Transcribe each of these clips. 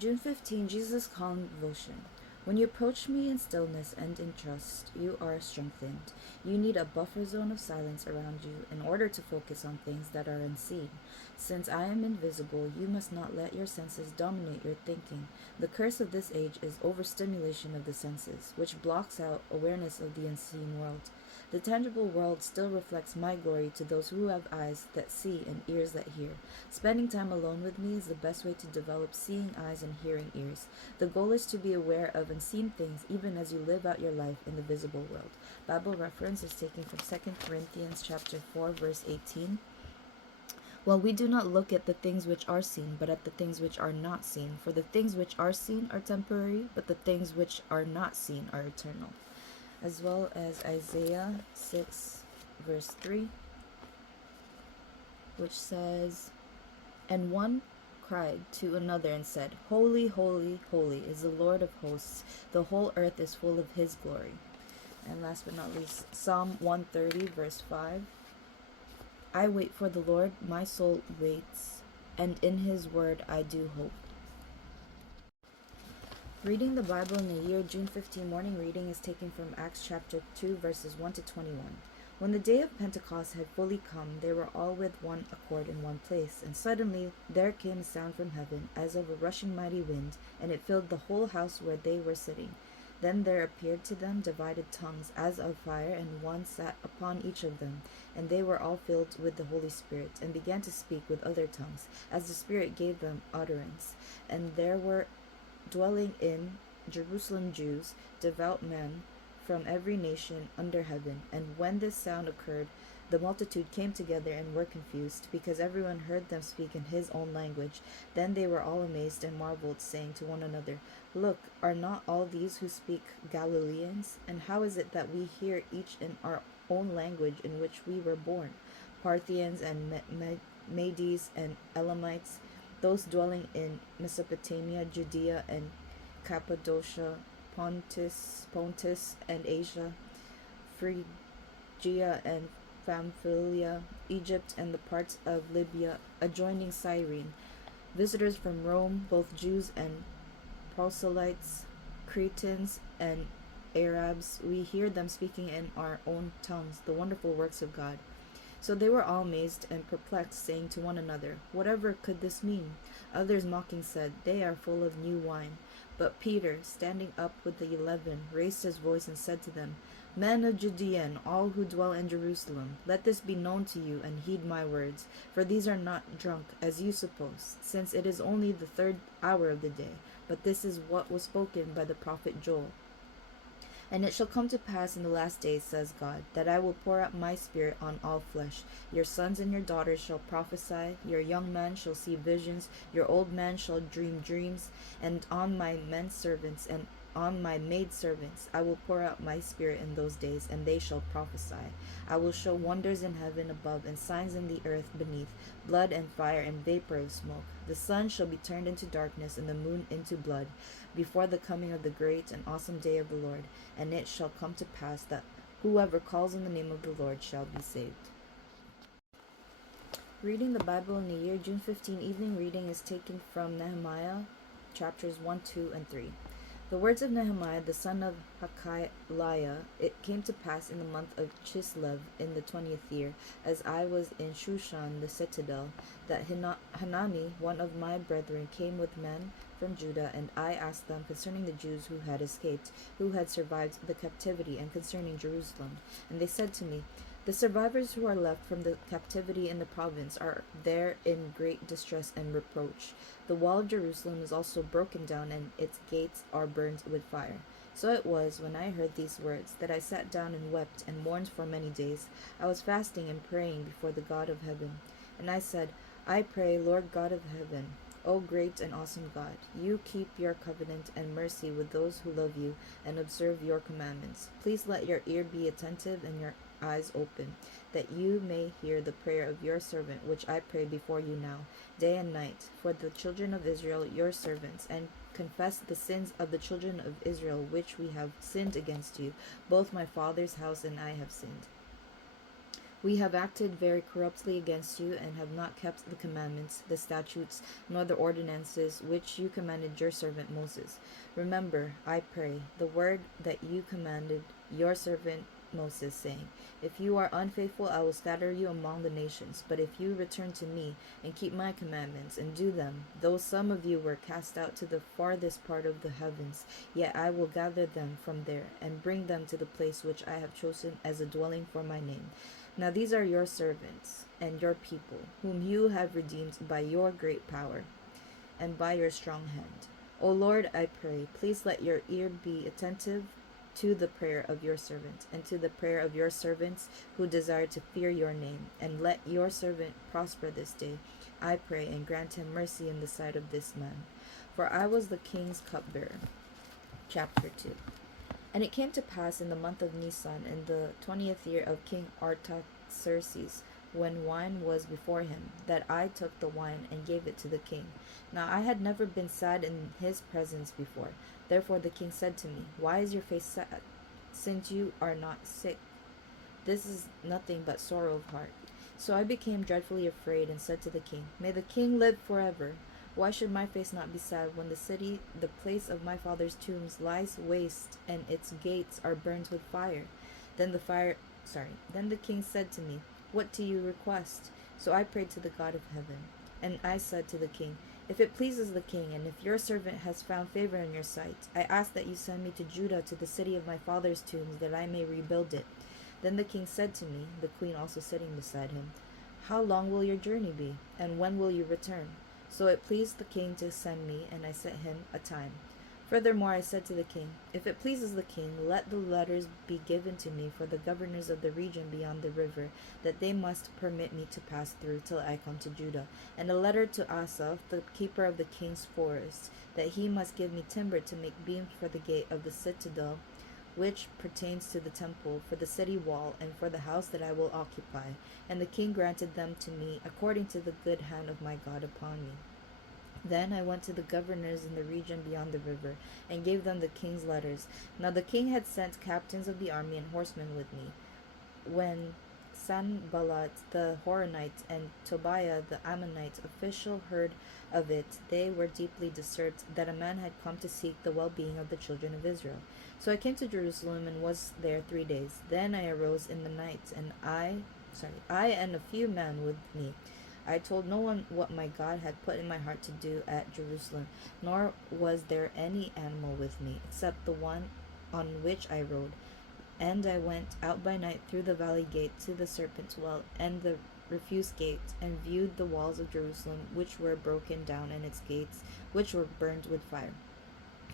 June 15, Jesus' calm devotion. When you approach me in stillness and in trust, you are strengthened. You need a buffer zone of silence around you in order to focus on things that are unseen. Since I am invisible, you must not let your senses dominate your thinking. The curse of this age is overstimulation of the senses, which blocks out awareness of the unseen world. The tangible world still reflects my glory to those who have eyes that see and ears that hear. Spending time alone with me is the best way to develop seeing eyes and hearing ears. The goal is to be aware of unseen things even as you live out your life in the visible world. Bible reference is taken from 2 Corinthians chapter 4 verse 18. Well, we do not look at the things which are seen, but at the things which are not seen. For the things which are seen are temporary, but the things which are not seen are eternal. As well as Isaiah 6 verse 3, which says, "And one cried to another and said, Holy, holy, holy is the Lord of hosts. The whole earth is full of his glory." And last but not least, Psalm 130 verse 5. "I wait for the Lord, my soul waits, and in his word I do hope." Reading the Bible in a year, June 15 morning reading is taken from Acts chapter 2 verses 1 to 21. When the day of Pentecost had fully come, they were all with one accord in one place, and suddenly there came a sound from heaven, as of a rushing mighty wind, and it filled the whole house where they were sitting. Then there appeared to them divided tongues as of fire, and one sat upon each of them. And they were all filled with the Holy Spirit, and began to speak with other tongues, as the Spirit gave them utterance. And there were dwelling in Jerusalem Jews, devout men from every nation under heaven. And when this sound occurred, the multitude came together and were confused, because everyone heard them speak in his own language. Then they were all amazed and marveled, saying to one another, "Look, are not all these who speak Galileans? And how is it that we hear each in our own language in which we were born? Parthians and Medes and Elamites, those dwelling in Mesopotamia, Judea and Cappadocia, Pontus and Asia, Phrygia and Pamphylia, Egypt and the parts of Libya adjoining Cyrene, visitors from Rome, both Jews and proselytes, Cretans and Arabs, we hear them speaking in our own tongues the wonderful works of God." So they were all amazed and perplexed, saying to one another, "Whatever could this mean?" Others mocking said, "They are full of new wine." But Peter, standing up with the 11, raised his voice and said to them, "Men of Judea and all who dwell in Jerusalem, let this be known to you, and heed my words. For these are not drunk, as you suppose, since it is only the third hour of the day. But this is what was spoken by the prophet Joel. And it shall come to pass in the last days, says God, that I will pour out my spirit on all flesh. Your sons and your daughters shall prophesy, your young men shall see visions, your old men shall dream dreams, and on my men servants and on my maidservants I will pour out my spirit in those days, and they shall prophesy. I will show wonders in heaven above and signs in the earth beneath, blood and fire and vapor of smoke. The sun shall be turned into darkness and the moon into blood before the coming of the great and awesome day of the Lord. And it shall come to pass that whoever calls on the name of the Lord shall be saved. Reading the Bible in the year, June 15 evening reading is taken from Nehemiah chapters 1, 2, and 3. The words of Nehemiah, the son of Hakaliah. It came to pass in the month of Chislev in the 20th year, as I was in Shushan the citadel, that Hanani, one of my brethren, came with men from Judah, and I asked them concerning the Jews who had escaped, who had survived the captivity, and concerning Jerusalem. And they said to me, "The survivors who are left from the captivity in the province are there in great distress and reproach. The wall of Jerusalem is also broken down, and its gates are burned with fire." So it was, when I heard these words, that I sat down and wept and mourned for many days. I was fasting and praying before the God of heaven. And I said, "I pray, Lord God of heaven, O great and awesome God, you keep your covenant and mercy with those who love you and observe your commandments. Please let your ear be attentive and your eyes open, that you may hear the prayer of your servant, which I pray before you now, day and night, for the children of Israel, your servants, and confess the sins of the children of Israel, which we have sinned against you. Both my father's house and I have sinned. We have acted very corruptly against you, and have not kept the commandments, the statutes, nor the ordinances which you commanded your servant Moses. Remember, I pray, the word that you commanded your servant Moses, saying, If you are unfaithful, I will scatter you among the nations. But if you return to me, and keep my commandments, and do them, though some of you were cast out to the farthest part of the heavens, yet I will gather them from there, and bring them to the place which I have chosen as a dwelling for my name. Now these are your servants and your people, whom you have redeemed by your great power and by your strong hand. O Lord, I pray, please let your ear be attentive to the prayer of your servant, and to the prayer of your servants who desire to fear your name, and let your servant prosper this day, I pray, and grant him mercy in the sight of this man. For I was the king's cupbearer. Chapter 2. And it came to pass in the month of Nisan, in the 20th year of King Artaxerxes, when wine was before him, that I took the wine and gave it to the king. Now I had never been sad in his presence before. Therefore the king said to me, Why is your face sad, since you are not sick? This is nothing but sorrow of heart. So I became dreadfully afraid, and said to the king, May the king live forever. Why should my face not be sad when the city, the place of my father's tombs, lies waste, and its gates are burned with fire? Then the king said to me, What do you request? So I prayed to the God of heaven. And I said to the king, If it pleases the king, and if your servant has found favor in your sight, I ask that you send me to Judah, to the city of my father's tombs, that I may rebuild it. Then the king said to me, the queen also sitting beside him, How long will your journey be, and when will you return? So it pleased the king to send me, and I set him a time. Furthermore I said to the king, If it pleases the king, let the letters be given to me for the governors of the region beyond the river, that they must permit me to pass through till I come to Judah, and a letter to Asaph, the keeper of the king's forest, that he must give me timber to make beams for the gate of the citadel, which pertains to the temple, for the city wall, and for the house that I will occupy. And the king granted them to me, according to the good hand of my God upon me. Then I went to the governors in the region beyond the river, and gave them the king's letters. Now the king had sent captains of the army and horsemen with me. When Sanballat the Horonite and Tobiah the Ammonite official heard of it, they were deeply disturbed that a man had come to seek the well-being of the children of Israel. So I came to Jerusalem and was there 3 days. Then I arose in the night, and I and a few men with me. I told no one what my God had put in my heart to do at Jerusalem, nor was there any animal with me, except the one on which I rode. And I went out by night through the valley gate to the serpent's well, and the refuse gate, and viewed the walls of Jerusalem, which were broken down, and its gates, which were burned with fire.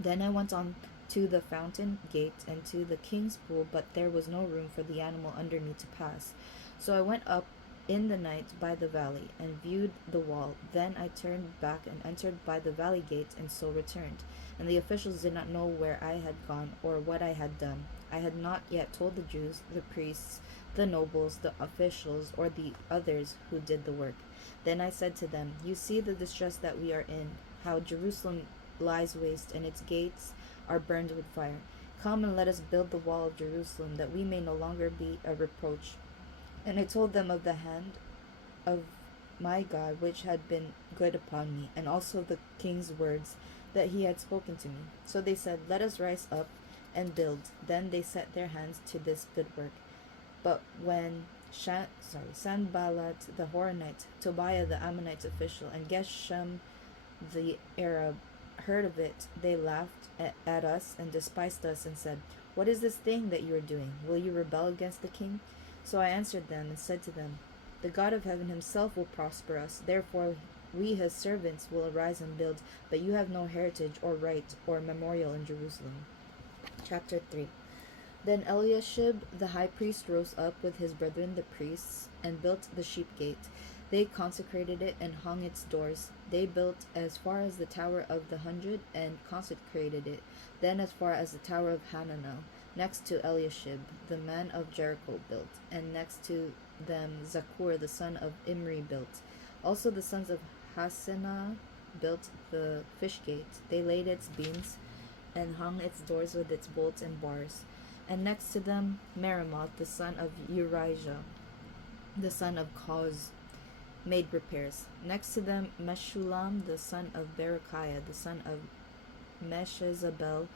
Then I went on to the fountain gate, and to the king's pool, but there was no room for the animal under me to pass. So I went up in the night by the valley, and viewed the wall. Then I turned back and entered by the valley gate, and so returned. And the officials did not know where I had gone, or what I had done. I had not yet told the Jews, the priests, the nobles, the officials, or the others who did the work. Then I said to them, You see the distress that we are in, how Jerusalem lies waste, and its gates are burned with fire. Come and let us build the wall of Jerusalem, that we may no longer be a reproach. And I told them of the hand of my God, which had been good upon me, and also the king's words that he had spoken to me. So they said, Let us rise up and build. Then they set their hands to this good work. But when Sanballat the Horonite, Tobiah the Ammonite official, and Geshem the Arab heard of it, they laughed at us and despised us, and said, What is this thing that you are doing? Will you rebel against the king? So I answered them and said to them, The God of heaven himself will prosper us. Therefore we his servants will arise and build, but you have no heritage or right or memorial in Jerusalem. Chapter 3. Then Eliashib the high priest rose up with his brethren the priests, and built the sheep gate. They consecrated it and hung its doors. They built as far as the Tower of the 100, and consecrated it, then as far as the Tower of Hananel. Next to Eliashib the man of Jericho built, and next to them Zakur the son of Imri built. Also the sons of Hassenaah built the fish gate. They laid its beams, and hung its doors with its bolts and bars. And next to them Meremoth the son of Urijah the son of Koz, made repairs. Next to them, Meshulam, the son of Berechiah, the son of Meshezabel,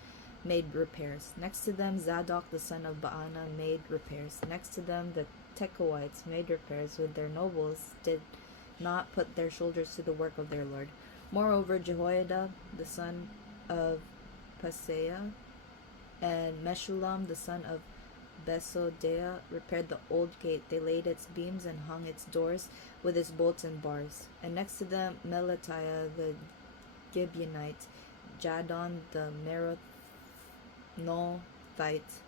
made repairs. Next to them, Zadok, the son of Baana, made repairs. Next to them, the Tekoites made repairs with their nobles, did not put their shoulders to the work of their Lord. Moreover, Jehoiada, the son of Paseah, and Meshulam, the son of Besodeiah, repaired the old gate. They laid its beams and hung its doors with its bolts and bars. And next to them, Melatiah the Gibeonite, Jadon the Meronothite,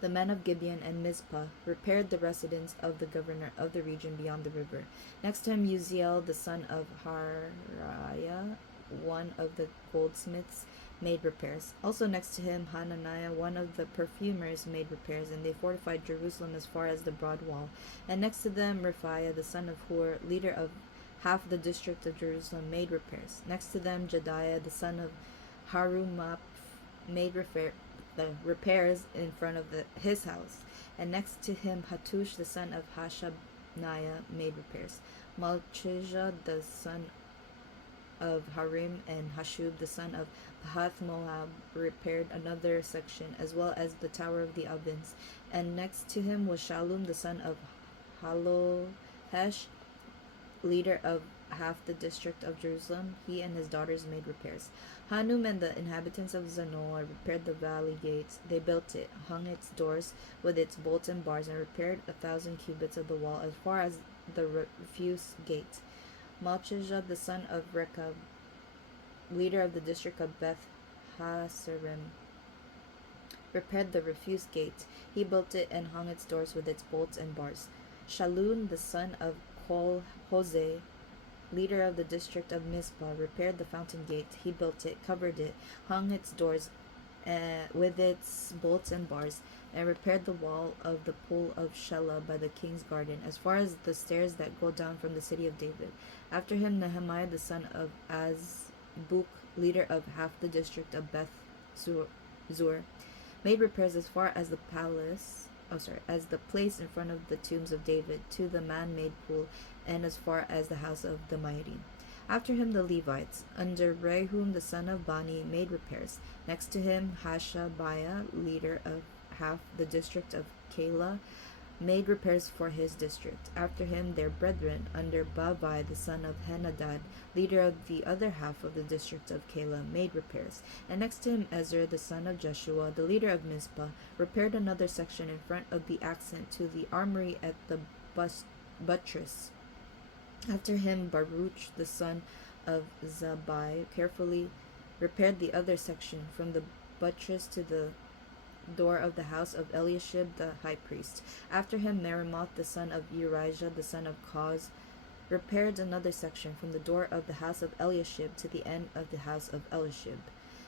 the men of Gibeon and Mizpah, repaired the residence of the governor of the region beyond the river. Next to him, Uziel, the son of Hariah, one of the goldsmiths, made repairs. Also next to him, Hananiah, one of the perfumers, made repairs, and they fortified Jerusalem as far as the broad wall. And next to them, Rephaiah, the son of Hur, leader of half the district of Jerusalem, made repairs. Next to them, Jediah, the son of Harumaph, made repairs in front of his house. And next to him, Hattush, the son of Hashabniah, made repairs. Malchijah, the son of Harim, and Hashub, the son of Pahath Moab, repaired another section, as well as the tower of the ovens. And next to him was Shallum, the son of Halohesh, leader of half the district of Jerusalem. He and his daughters made repairs. Hanum and the inhabitants of Zanoah repaired the valley gates. They built it, hung its doors with its bolts and bars, and repaired 1,000 cubits of the wall as far as the refuse gate. Malchijah, the son of Rechab, leader of the district of Beth Hasarim, repaired the refuse gate. He built it and hung its doors with its bolts and bars. Shallun, the son of Kol Hoseh, leader of the district of Mizpah, repaired the fountain gate. He built it, covered it, hung its doors with its bolts and bars, and repaired the wall of the pool of Shelah by the king's garden, as far as the stairs that go down from the city of David. After him, Nehemiah, the son of Azbuk, leader of half the district of Beth Zur, made repairs as far as the as the place in front of the tombs of David, to the man-made pool, and as far as the house of the mighty. After him, the Levites, under Rehum the son of Bani, made repairs. Next to him, Hashabiah, leader of half the district of Keilah, made repairs for his district. After him, their brethren, under Bavai the son of Henadad, leader of the other half of the district of Keilah, made repairs. And next to him, Ezra the son of Jeshua, the leader of Mizpah, repaired another section in front of the accent to the armory at the buttress. After him, Baruch the son of Zabai carefully repaired the other section from the buttress to the door of the house of Eliashib the high priest. After him, Meremoth the son of Urijah the son of Koz repaired another section from the door of the house of Eliashib to the end of the house of Eliashib.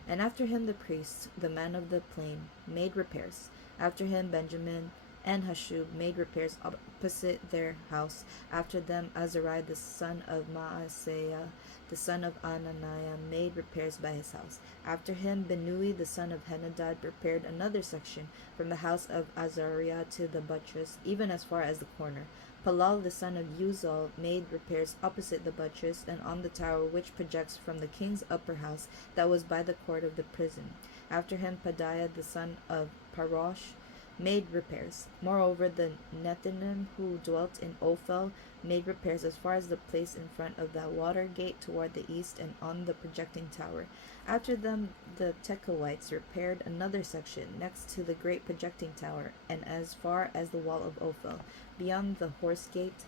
And after him, the priests, the men of the plain, made repairs. After him, Benjamin and Hashub made repairs opposite their house. After them, Azariah the son of Maaseiah, the son of Ananiah, made repairs by his house. After him, Benui the son of Henadad repaired another section from the house of Azariah to the buttress, even as far as the corner. Palal the son of Uzal made repairs opposite the buttress and on the tower which projects from the king's upper house that was by the court of the prison. After him, Pedaiah the son of Parosh made repairs. Moreover, the Nethinim who dwelt in Ophel made repairs as far as the place in front of the water gate toward the east and on the projecting tower. After them, the Tekoites repaired another section next to the great projecting tower and as far as the wall of Ophel. Beyond the horse gate,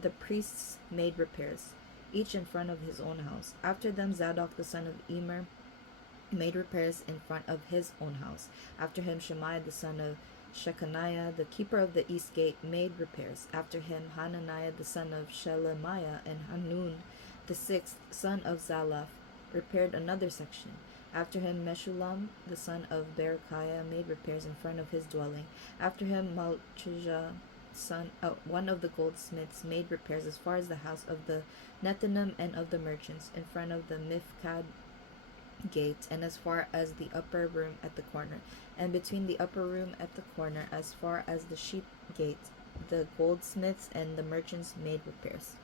the priests made repairs, each in front of his own house. After them, Zadok the son of Emer made repairs in front of his own house. After him, Shemaiah the son of Shechaniah, the keeper of the east gate, made repairs. After him, Hananiah the son of Shelemiah and Hanun the sixth son of Zalaph repaired another section. After him, Meshulam the son of Berechiah made repairs in front of his dwelling. After him, Malchijah one of the goldsmiths made repairs as far as the house of the Nethinim and of the merchants in front of the Mifkad gate, and as far as the upper room at the corner, and between the upper room at the corner as far as the sheep gate, the goldsmiths and the merchants made repairs.